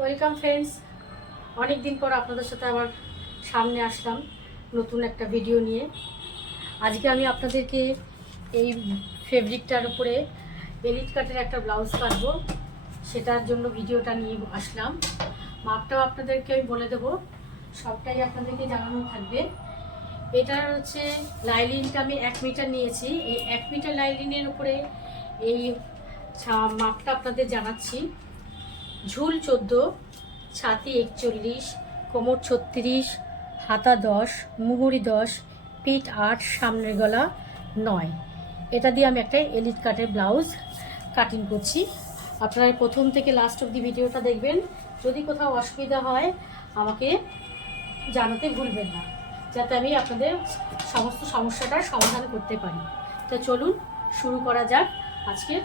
Welcome friends, অনেক দিন পর আপনাদের সাথে আবার সামনে আসলাম নতুন একটা ভিডিও নিয়ে। আজকে আমি আপনাদেরকে এই ফেব্রিকটার উপরে এলিট কাটের একটা ব্লাউজ কাটবো, সেটার জন্য ভিডিওটা নিয়ে আসলাম। মাপটাও আপনাদেরকে আমি বলে দেবো, সবটাই আপনাদেরকে জানানো থাকবে। এটার হচ্ছে লাইলিনটা আমি 1 মিটার নিয়েছি। এই 1 মিটার লাইলিনের উপরে এই মাপটা আপনাদের জানাচ্ছি। ঝুল 14, ছাতি 41, কোমর 36, হাতা 10, মুহুরি 10, পিঠ 8, সামনের গলা 9। এটা দিয়ে আমি একটা এলিট কাটের ব্লাউজ কাটিং করছি। আপনারা প্রথম থেকে লাস্ট অবধি ভিডিওটা দেখবেন। যদি কোথাও অসুবিধা হয় আমাকে জানাতে ভুলবেন না, যাতে আমি আপনাদের সমস্ত সমস্যাটার সমাধান করতে পারি। তো চলুন শুরু করা যাক আজকের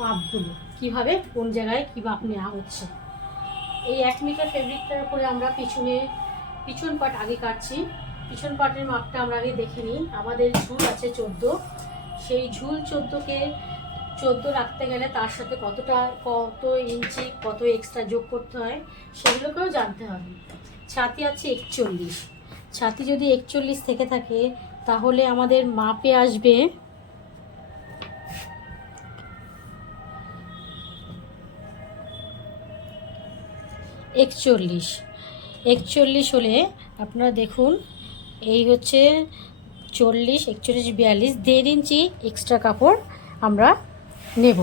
মাপগুলো, কিভাবে কোন জায়গায় কী মাপ নেওয়া হচ্ছে। এই 1 মিটার ফেব্রিকটার উপরে আমরা পিছন পাট আগে কাটছি। পিছন পাটের মাপটা আমরা আগে দেখে নিই। আমাদের ঝুল আছে 14, সেই ঝুল 14কে 14 রাখতে গেলে তার সাথে কত ইঞ্চি কত এক্সট্রা যোগ করতে হয় সেগুলোকেও জানতে হবে। ছাতি আছে 41, ছাতি যদি 41 থেকে থাকে তাহলে আমাদের মাপে আসবে 41। 41 হলে আপনারা দেখুন, এই হচ্ছে 40, 41, 42, 1.5 ইঞ্চি এক্সট্রা কাপড় আমরা নেব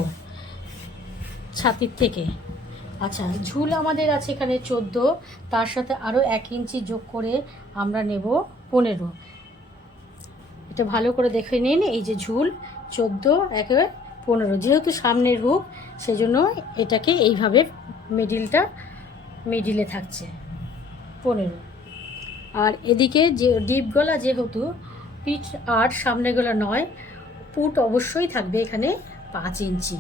ছাতির থেকে। আচ্ছা, ঝুল আমাদের আছে এখানে 14, তার সাথে আরও 1 ইঞ্চি যোগ করে আমরা নেব 15। এটা ভালো করে দেখে নিন। এই যে ঝুল 14 একেবারে 15, যেহেতু সামনের হুক সেজন্য এটাকে এইভাবে মিডিলে থাকছে 15। আর এদিকে যে ডিপ গলা, যেহেতু পিঠ 8 সামনের গলা 9, পুট অবশ্যই থাকবে এখানে 5 ইঞ্চি।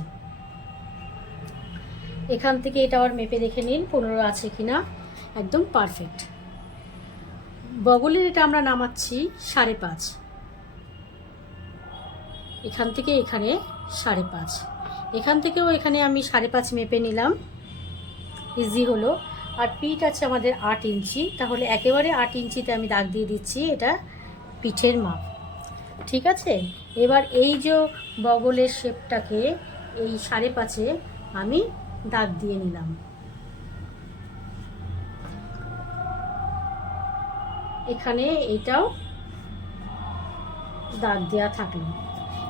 এখান থেকে এটা আবার মেপে দেখে নিন 15 আছে কিনা, একদম পারফেক্ট। বগলের এটা আমরা নামাচ্ছি 5.5, এখান থেকে এখানে 5.5, এখান থেকেও এখানে আমি 5.5 মেপে নিলাম, ইজি হলো। আর পিঠ আছে আমাদের 8 ইঞ্চি, তাহলে একেবারে 8 ইঞ্চিতে আমি দাগ দিয়ে দিচ্ছি, এটা পিঠের মাপ। ঠিক আছে, এবার এই যে বগলের শেপটাকে এই 5.5-এ আমি দাগ দিয়ে নিলাম। এখানে এইটাও দাগ দেওয়া থাকলো।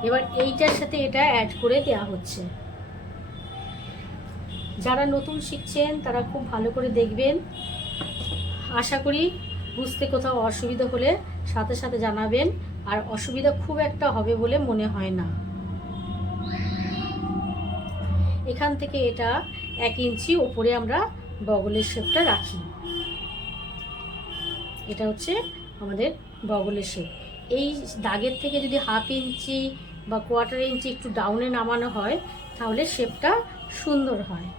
এবার এইটার সাথে এটা অ্যাড করে দেওয়া হচ্ছে। যারা নতুন শিখছেন তারা খুব ভালো করে দেখবেন। আশা করি বুঝতে কোথাও অসুবিধা হলে সাথে সাথে জানাবেন, আর অসুবিধা খুব একটা হবে বলে মনে হয় না। এখান থেকে এটা 1 ইঞ্চি ওপরে আমরা বগলের শেপটা রাখি। এটা হচ্ছে আমাদের বগলের শেপ। এই দাগের থেকে যদি 1/2 ইঞ্চি বা 1/4 ইঞ্চি একটু ডাউনে নামানো হয় তাহলে শেপটা সুন্দর হয়।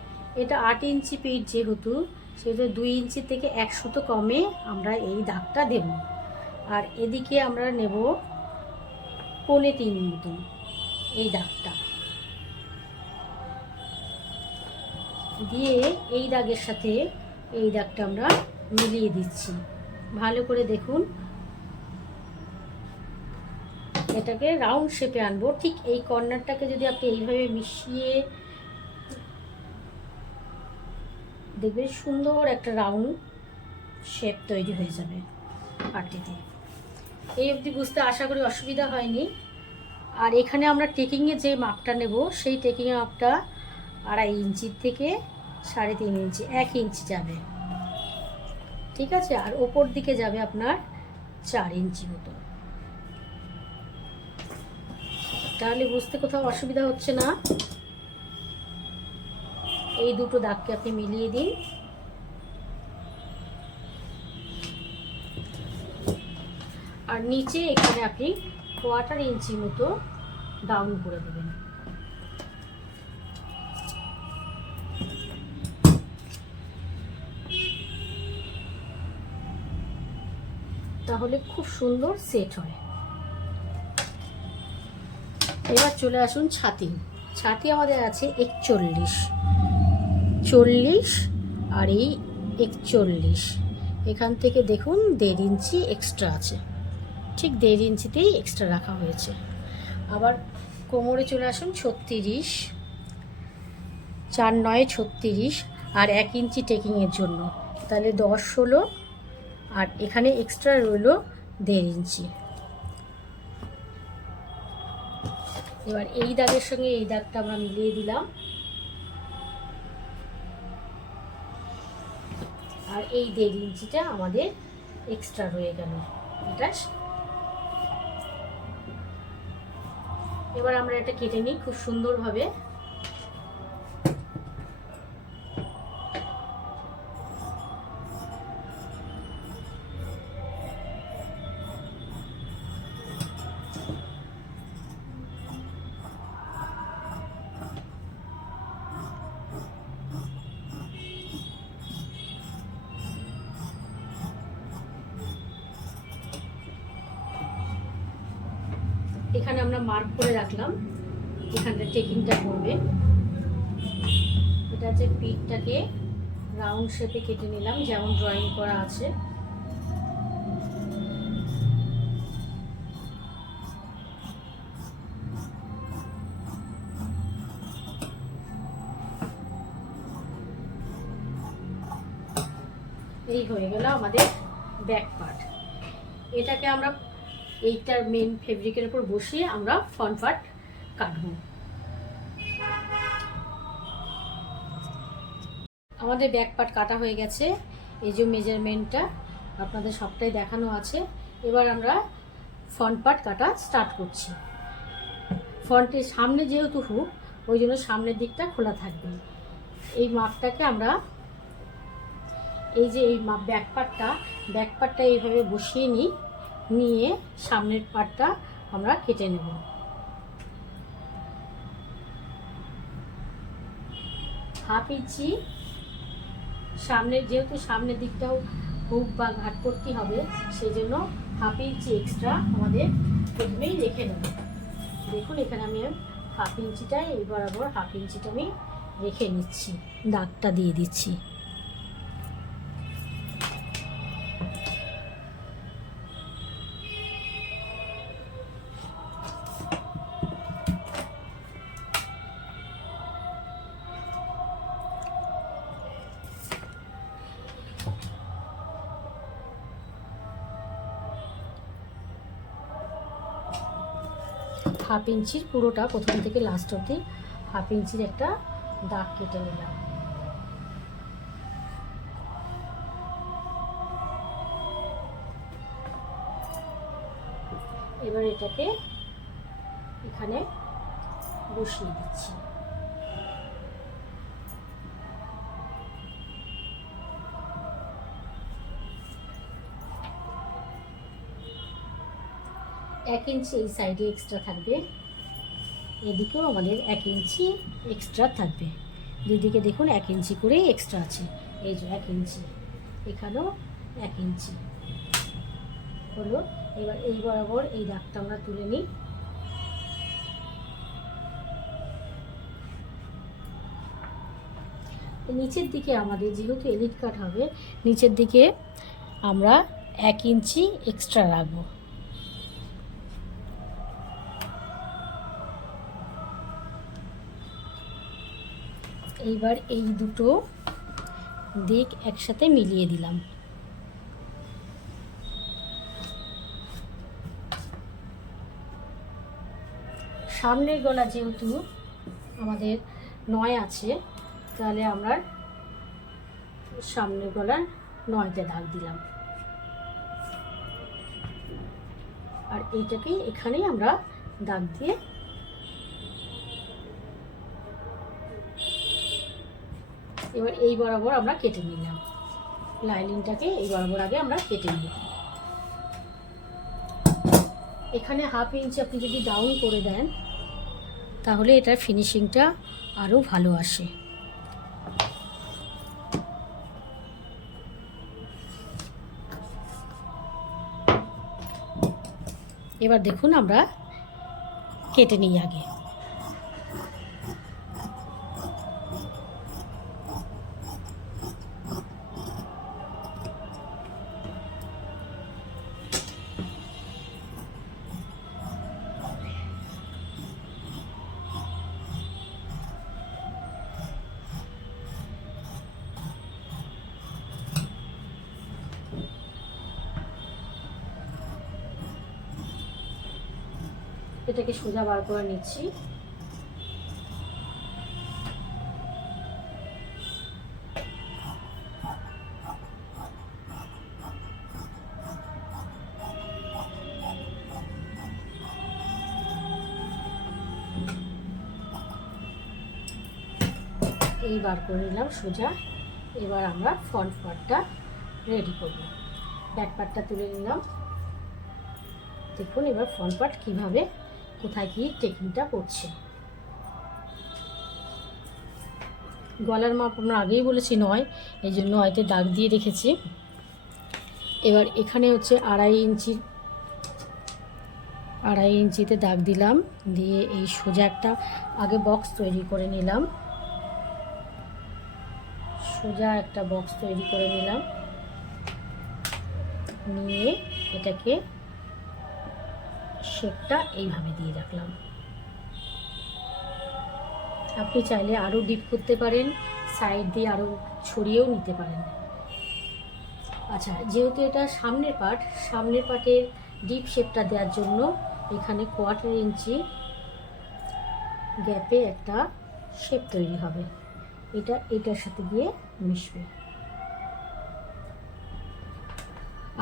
এটা 8 ইঞ্চি পিঠ যেহেতু, সেহেতু 2 ইঞ্চি থেকে 1 সুতো কমে আমরা এই দাগটা দেব। আর এদিকে আমরা নেব 3.25 মতন এই দাগটা দিয়ে এই দাগের সাথে এই দাগটা আমরা মিলিয়ে দিচ্ছি। ভালো করে দেখুন, এটাকে রাউন্ড শেপে আনবো। ঠিক এই কর্নারটাকে যদি আপনি এইভাবে মিশিয়ে দেখবেন সুন্দর একটা রাউন্ড শেপ তৈরি হয়ে যাবে পাটিতে। এই অবধি বুঝতে আশা করি অসুবিধা হয়নি। আর এখানে আমরা টেকিংয়ে যে মাপটা নেব সেই টেকিংয়ে মাপটা 2.5 ইঞ্চির থেকে 3.5 ইঞ্চি, 1 ইঞ্চি যাবে। ঠিক আছে, আর ওপর দিকে যাবে আপনার 4 ইঞ্চি মতো। তাহলে বুঝতে কোথাও অসুবিধা হচ্ছে না। এই দুটো দাগকে আপনি মিলিয়ে দিন। আর নিচে এখানে আপনি 1/4 ইঞ্চি মতো ডাউন করে দেবেন। তাহলে খুব সুন্দর সেট হয়। এবার চলে আসুন ছাতি। ছাতি আমাদের আছে 41, 40 আর এই 41, এখান থেকে দেখুন 1.5 ইঞ্চি এক্সট্রা আছে, ঠিক 1.5 ইঞ্চিতেই এক্সট্রা রাখা হয়েছে। আবার কোমরে চলে আসুন 36, 4 9 36 আর 1 ইঞ্চি টেকিংয়ের জন্য, তাহলে 10 16, আর এখানে এক্সট্রা রইল 1.5 ইঞ্চি। এবার এই দাগের সঙ্গে এই দাগটা আমরা মিলিয়ে দিলাম, আর এই 1.5 ইঞ্চিটা আমাদের এক্সট্রা রয়ে গেল। এটা এবার আমরা এটা কেটে নিই খুব সুন্দরভাবে। এখানে আমরা মার্ক করে রাখলাম, এখানটা টেকিংটা করবে। এটা হচ্ছে পিঠটাকে রাউন্ড শেপে কেটে নিলাম, যেমন ড্রয়িং করা আছে। এই হয়ে গেল আমাদের ব্যাক পার্ট। এটাকে আমরা এইটার মেন ফেব্রিকের উপর বসিয়ে আমরা ফ্রন্ট পার্ট কাটবো। আমাদের ব্যাক পার্ট কাটা হয়ে গেছে, এই যে মেজারমেন্টটা আপনাদের সবটাই দেখানো আছে। এবার আমরা ফ্রন্ট পার্ট কাটা স্টার্ট করছি। ফ্রন্টের সামনে যেহেতু হুক, ওই জন্য সামনের দিকটা খোলা থাকবে। এই মাপটাকে আমরা এই যে এই ব্যাক পার্টটা এইভাবে বসিয়ে নিয়ে সামনের পার্টটা আমরা কেটে নেব। হাফ ইঞ্চি সামনের, যেহেতু সামনের দিকটাও হুক বা ঘাটপট্টি হবে, সেই জন্য হাফ ইঞ্চি এক্সট্রা আমাদের প্রথমেই রেখে নেব। দেখুন এখানে আমি হাফ ইঞ্চিটা, এই বরাবর হাফ ইঞ্চিটা আমি রেখে নিচ্ছি, দাগটা দিয়ে দিচ্ছি। হাফ ইঞ্চির পুরোটা প্রথম থেকে লাস্ট অবধি হাফ ইঞ্চির একটা দাগ কেটে নিলাম। এবার এটাকে এখানে বসিয়ে দিচ্ছি। এক ইঞ্চি এই সাইডে এক্সট্রা থাকবে, এদিকেও আমাদের 1 ইঞ্চি এক্সট্রা থাকবে। দুদিকে দেখুন 1 ইঞ্চি করেই এক্সট্রা আছে, এই যে 1 ইঞ্চি, এখানেও 1 ইঞ্চি হলো। এবার এই বরাবর এই দাগটা আমরা তুলে নিই। নিচের দিকে আমাদের যেহেতু এলিট কাট হবে, নিচের দিকে আমরা 1 ইঞ্চি এক্সট্রা রাখবো। এইবার এই দুটো দিক একসাথে মিলিয়ে দিলাম। সামনের গলা যেহেতু আমাদের 9 আছে, তাহলে আমরা সামনের গলার 9তে দাগ দিলাম, আর এইটাকে এখানেই আমরা দাগ দিয়ে এবার এই বরাবর আমরা কেটে নিলাম। লাইনিংটাকে এই বরাবর আগে আমরা কেটে নিব। এখানে হাফ ইঞ্চি আপনি যদি ডাউন করে দেন, তাহলে এটার ফিনিশিংটা আরও ভালো আসে। এবার দেখুন আমরা কেটে নিই আগে। এটাকে সোজা বার করে নিচ্ছি। এই বার করে নিলাম সোজা। এবার আমরা ফ্রন্ট পার্টটা রেডি করব। ব্যাক পার্টটা তুলে নিলাম। দেখুন এবার ফ্রন্ট পার্ট কীভাবে কোথায় কি টেকিংটা করছে। গলার মাপ আমরা আগেই বলেছি 9, এই জন্য 9তে দাগ দিয়ে রেখেছি। এবার এখানে হচ্ছে 2.5 ইঞ্চিতে দাগ দিলাম, দিয়ে এই সোজা একটা আগে বক্স তৈরি করে নিলাম। সোজা একটা বক্স তৈরি করে নিলাম, নিয়ে এটাকে শেপটা এইভাবে দিয়ে রাখলাম। আপনি চাইলে আরও ডিপ করতে পারেন, সাইড দিয়ে আরও ছড়িয়েও নিতে পারেন। আচ্ছা, যেহেতু এটা সামনের পার্টের ডিপ শেপটা দেওয়ার জন্য এখানে 1/4 ইঞ্চি গ্যাপে একটা শেপ তৈরি হবে। এটা এটার সাথে গিয়ে মিশবে।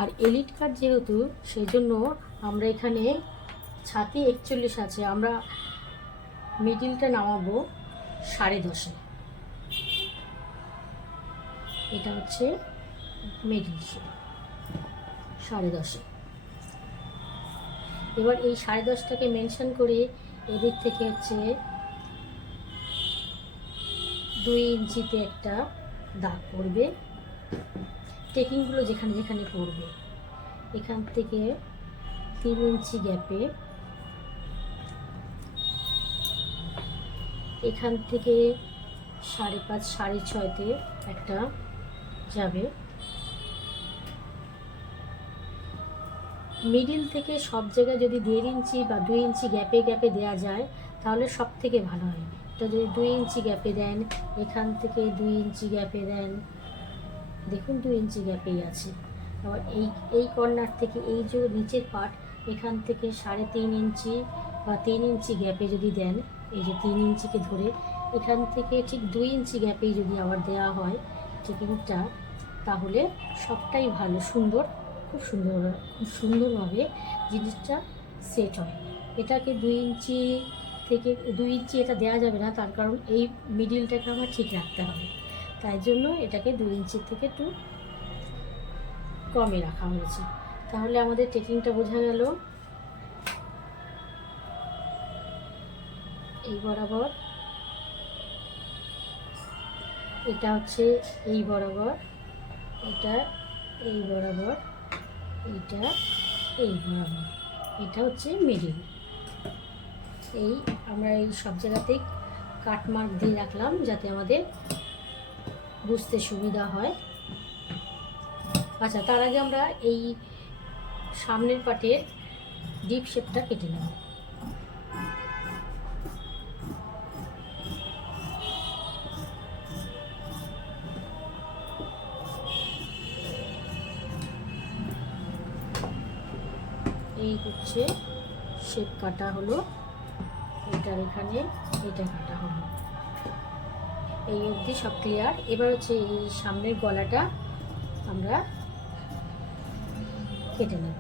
আর এলিট কাট যেহেতু, সেই জন্য আমরা এখানে ছাতি 41 আছে, আমরা মিডিলটা নামাবো 10.5। এটা হচ্ছে মিডিল শেপ 10.5। এবার এই 10.5টাকে মেনশন করে এদিক থেকে হচ্ছে 2 ইঞ্চিতে একটা দাগ পড়বে। টেকিংগুলো যেখানে যেখানে পড়বে, এখান থেকে 3 ইঞ্চি গ্যাপে, এখান থেকে 5.5 6.5তে একটা যাবে। মিডিল থেকে সব জায়গায় যদি 1.5 ইঞ্চি বা 2 ইঞ্চি গ্যাপে গ্যাপে দেওয়া যায় তাহলে সব থেকে ভালো হয়। তো যদি 2 ইঞ্চি গ্যাপে দেন, এখান থেকে 2 ইঞ্চি গ্যাপে দেন, দেখুন 2 ইঞ্চি গ্যাপেই আছে। আবার এই কর্নার থেকে এই যে নিচের পার্ট, এখান থেকে 3.5 ইঞ্চি বা 3 ইঞ্চি গ্যাপে যদি দেন, এই যে 3 ইঞ্চিকে ধরে এখান থেকে ঠিক 2 ইঞ্চি গ্যাপেই যদি আবার দেওয়া হয় টেকিংটা, তাহলে সবটাই ভালো, খুব সুন্দরভাবে জিনিসটা সেট হয়। এটাকে 2 ইঞ্চি থেকে 2 ইঞ্চি এটা দেওয়া যাবে না, তার কারণ এই মিডিলটাকে আমার ঠিক রাখতে হবে। তাই জন্য এটাকে 2 ইঞ্চির থেকে একটু কমে রাখা হয়েছে। তাহলে আমাদের টেকিংটা বোঝা গেল। এই বরাবর, এটা হচ্ছে এই বরাবর, এটা এই বরাবর, এটা এই বরাবর, এটা হচ্ছে মিডিল। আমরা এই সব জায়গাতেই কাট মার্ক দিয়ে রাখলাম যাতে আমাদের বুঝতে সুবিধা হয়। আচ্ছা, তার আগে আমরা এই সামনের পার্টের ডিপ শেপটা কেটে নেব। এই হচ্ছে শেপ কাটা হলো, এটার এখানে এটা কাটা হলো, এই অবধি সব ক্লিয়ার। এবার হচ্ছে এই সামনের গলাটা আমরা কেটে নেব।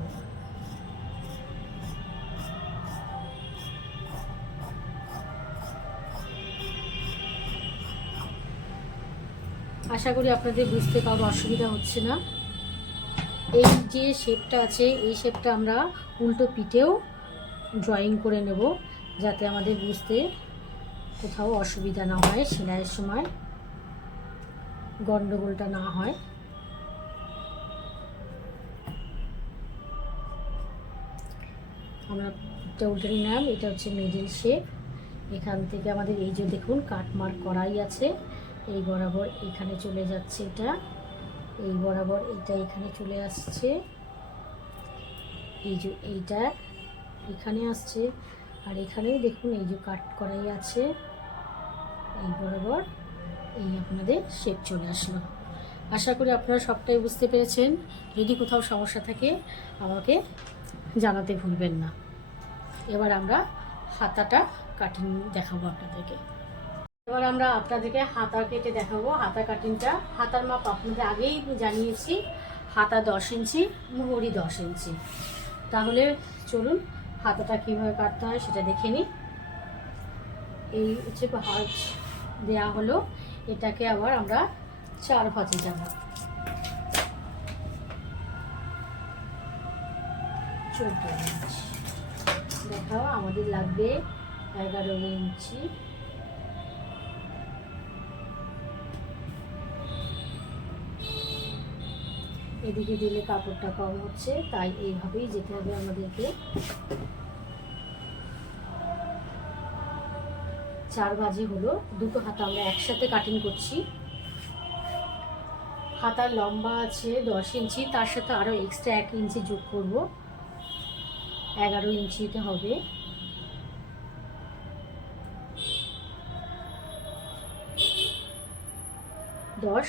আশা করি আপনাদের বুঝতে কারো অসুবিধা হচ্ছে না। এই যে শেপটা আছে, এই শেপটা আমরা উল্টো পিঠেও ড্রয়িং করে নেব, যাতে আমাদের বুঝতে কোথাও অসুবিধা না হয়, সেলাইয়ের সময় গন্ডগোলটা না হয়। আমরা এটা উল্টে নিলাম। এটা হচ্ছে মিডিল শেপ। এখান থেকে আমাদের এই যে দেখুন কাট মার্ক করাই আছে, এই বরাবর এখানে চলে যাচ্ছে, এটা এই বরাবর এটা এখানে চলে আসছে, এই যে এইটা এখানে আসছে, আর এখানেও দেখুন এই যে কাট করাই আছে, এই বরাবর এই আপনাদের শেপ চলে আসলো। আশা করি আপনারা সবটাই বুঝতে পেরেছেন। যদি কোথাও সমস্যা থাকে আমাকে জানাতে ভুলবেন না। এবার আমরা হাতাটা কাটিং দেখাবো আপনাদেরকে। এবার আমরা আপনাদেরকে হাতা কেটে দেখাবো। হাতা কাটিংটা, হাতার মাপ আপনাদের আগেই জানিয়েছি, হাতা 10 ইঞ্চি, মুহুরি 10 ইঞ্চি। তাহলে চলুন হাতাটা কীভাবে কাটতে হয় সেটা দেখে নিই। এই হচ্ছে ভাঁজ দেওয়া হলো, এটাকে আবার আমরা 4 ভাঁজে যাব। 14 ইঞ্চি দেখাও, আমাদের লাগবে 11 ইঞ্চি। এদিকে দিলে কাপড়টা কম হচ্ছে, তাই এইভাবেই যেতে হবে আমাদেরকে। 4 ভাঁজে হলো, দুটো হাতা আমরা একসাথে কাটিং করছি। হাতার লম্বা আছে 10 ইঞ্চি, তার সাথে আরও এক্সট্রা 1 ইঞ্চি যোগ করব, 11 ইঞ্চিতে হবে। দশ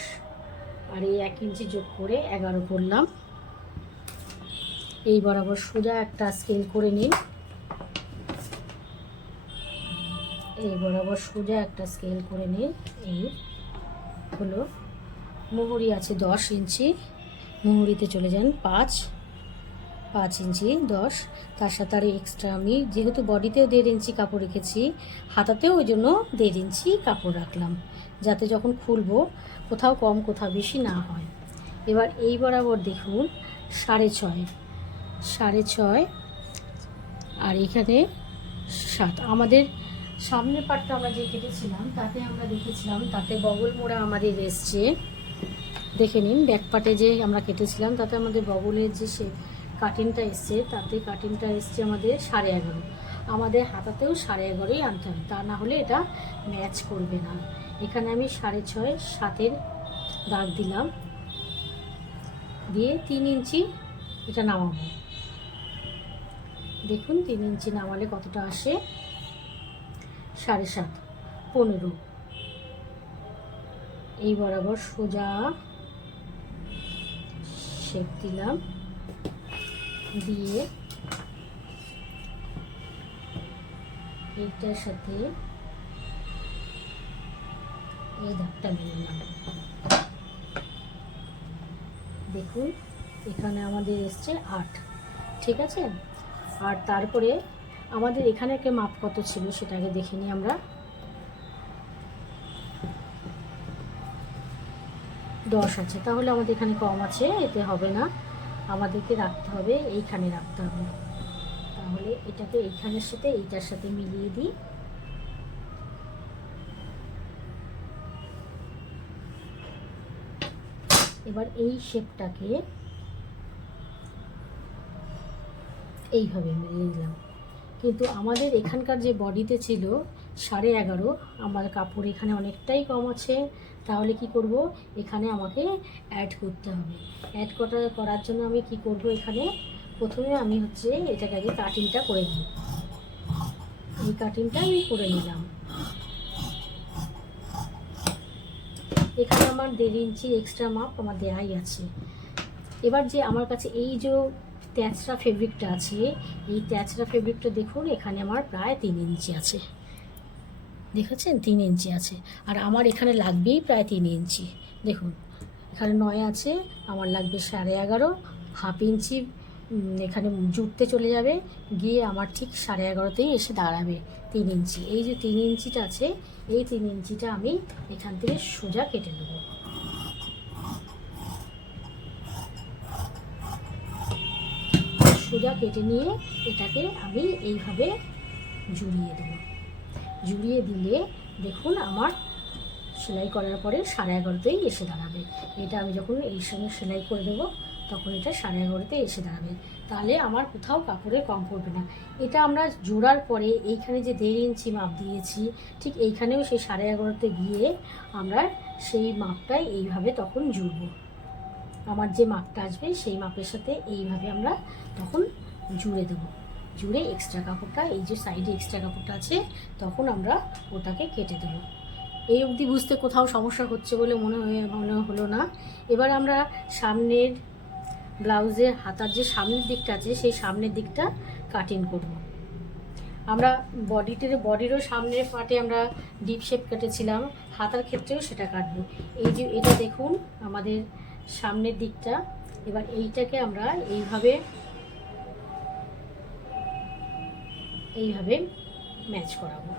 আর এই 1 ইঞ্চি যোগ করে 11 করলাম। এই বরাবর সোজা একটা স্কেল করে নিন, এই বরাবর সোজা একটা স্কেল করে নিন। এই হলো মুহুরি আছে 10 ইঞ্চি, মুহুরিতে চলে যান 5 ইঞ্চি 10, তার সাথে আর এক্সট্রা আমি যেহেতু বডিতেও 1.5 ইঞ্চি কাপড় রেখেছি, হাতাতেও ওই জন্য 1.5 ইঞ্চি কাপড় রাখলাম, যাতে যখন খুলবো কোথাও কম কোথাও বেশি না হয়। এবার এই বরাবর দেখুন 6.5 আর এখানে 7। আমাদের সামনের পাটটা আমরা যে কেটেছিলাম তাতে আমরা দেখেছিলাম, তাতে বগল মোড়া আমাদের এসছে, দেখে নিন। ব্যাক পার্টে যে আমরা কেটেছিলাম তাতে আমাদের বগলের যে সে কাটিংটা এসছে, তাতে কাটিংটা এসছে আমাদের 11.5। আমাদের হাতাতেও 11.5ই আনতে হবে, তা না হলে এটা ম্যাচ করবে না। এখানে আমি 6.5 7-এর দাগ দিলাম, দিয়ে 3 ইঞ্চি এটা নামাবো। দেখুন 3 ইঞ্চি নামালে কতটা আসে, 7.5 15। এই বরাবর সোজা শেপ দিলাম, দিয়ে এইটার সাথে এই দাগটা মেনে নিলাম। দেখুন এখানে আমাদের এসছে 8, ঠিক আছে। আর তারপরে আমাদের এখানে একটা মাপ কত ছিল সেটাকে দেখে নিই আমরা। 10 আছে, তাহলে আমাদের এখানে কম আছে, এতে হবে না, আমাদেরকে রাখতে হবে, এইখানে রাখতে হবে। তাহলে এটাকে এইখানের সাথে এইটার সাথে মিলিয়ে দিই। এবার এই শেপটাকে এইভাবে মিলিয়ে দিলাম। কিন্তু আমাদের এখানকার যে বডিতে ছিল 11.5, আমার কাপড় এখানে অনেকটাই কম আছে, তাহলে কি করব, এখানে আমাকে অ্যাড করতে হবে। অ্যাড করার জন্য আমি কি করব, এখানে প্রথমে আমি হচ্ছে এটাকে আগে কাটিংটা করে নিই। এই কাটিংটা আমি করে নিলাম। এখানে আমার 1.5 ইঞ্চি এক্সট্রা মাপ আমার দেওয়াই আছে। এবার যে আমার কাছে এই যে তেচরা ফেব্রিকটা আছে, এই তেচরা ফেব্রিকটা দেখুন এখানে আমার প্রায় 3 ইঞ্চি আছে, দেখেছেন 3 ইঞ্চি আছে। আর আমার এখানে লাগবেই প্রায় 3 ইঞ্চি। দেখুন এখানে 9 আছে, আমার লাগবে 11.5, হাফ ইঞ্চি এখানে জুড়তে চলে যাবে, গিয়ে আমার ঠিক 11.5তেই এসে দাঁড়াবে 3 ইঞ্চি। এই যে 3 ইঞ্চিটা আছে, এই 3 ইঞ্চিটা আমি এখান থেকে সোজা কেটে নেব। সোজা কেটে নিয়ে এটাকে আমি এইভাবে জুড়িয়ে দেব। জুড়িয়ে দিলে দেখুন আমার সেলাই করার পরে 11.5তেই এসে দাঁড়াবে। এটা আমি যখন এই সঙ্গে সেলাই করে দেবো তখন এটা 11.5তে এসে দাঁড়াবে, তাহলে আমার কোথাও কাপড়ে কম পড়বে না। এটা আমরা জোড়ার পরে এইখানে যে 1.5 ইঞ্চি মাপ দিয়েছি, ঠিক এইখানেও সেই 11.5তে গিয়ে আমরা সেই মাপটাই এইভাবে তখন জুড়ব। আমার যে মাপটা আসবে সেই মাপের সাথে এইভাবে আমরা তখন জুড়ে দেবো। জুড়ে এক্সট্রা কাপড়টা, এই যে সাইডে এক্সট্রা কাপড়টা আছে, তখন আমরা ওটাকে কেটে দেবো। এই অবধি বুঝতে কোথাও সমস্যা হচ্ছে বলে মনে হলো না। এবার আমরা সামনের ব্লাউজের হাতার যে সামনের দিকটা আছে সেই সামনের দিকটা কাটিং করব। আমরা বডিরও সামনের পার্টে আমরা ডিপ শেপ কেটেছিলাম, হাতার ক্ষেত্রেও সেটা কাটবো। এই যে এটা দেখুন আমাদের সামনের দিকটা, এবার এইটাকে আমরা এইভাবে ম্যাচ করাবো।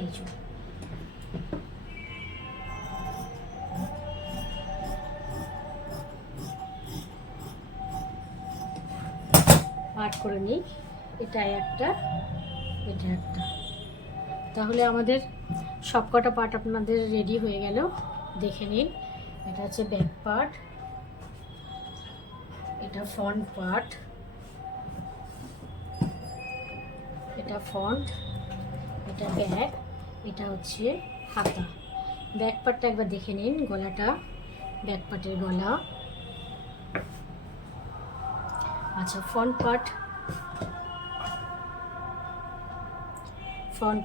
এই যে পার্ট করে নিই, এটা একটা, এটা একটা। তাহলে আমাদের সবকটা পার্ট আপনাদের রেডি হয়ে গেল, দেখে নিন। এটা হচ্ছে ব্যাক পার্ট, এটা ফ্রন্ট পার্ট, এটা ফ্রন্ট, এটা ব্যাক, এটা হচ্ছে হাতা। ব্যাক পার্টটা একবার দেখে নিন, গলাটা, ব্যাক পার্টের গলা। আচ্ছা, ফ্রন্ট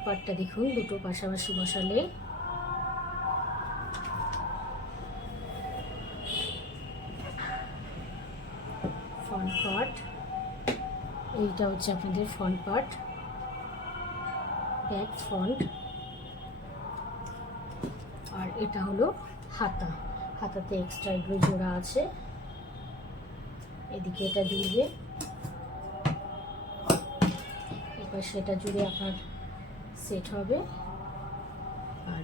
পার্টটা দেখুন, দুটো পাশাপাশি বসালে ফ্রন্ট পার্ট, এইটা হচ্ছে আপনাদের ফ্রন্ট পার্ট, ব্যাক ফ্রন্ট। আর এটা হলো হাতা, হাতাতে এক্সট্রা এগুলো জোড়া আছে, এদিকে এটা জুড়বে, এবার সেটা জুড়ে আপনার সেট হবে। আর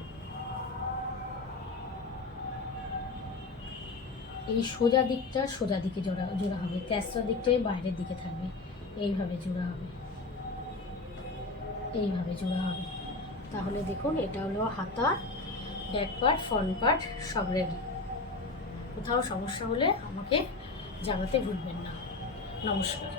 এই সোজা দিকটা সোজা দিকে জোড়া হবে, তেসরা দিকটাই বাইরের দিকে থাকবে, এইভাবে জোড়া হবে, এইভাবে জোড়া হবে। তাহলে দেখুন এটা হলো হাতা, ব্যাক পার্ট, ফ্রন্ট পার্ট সব রেডি। কোথাও সমস্যা হলে আমাকে জানাতে ভুলবেন না। নমস্কার।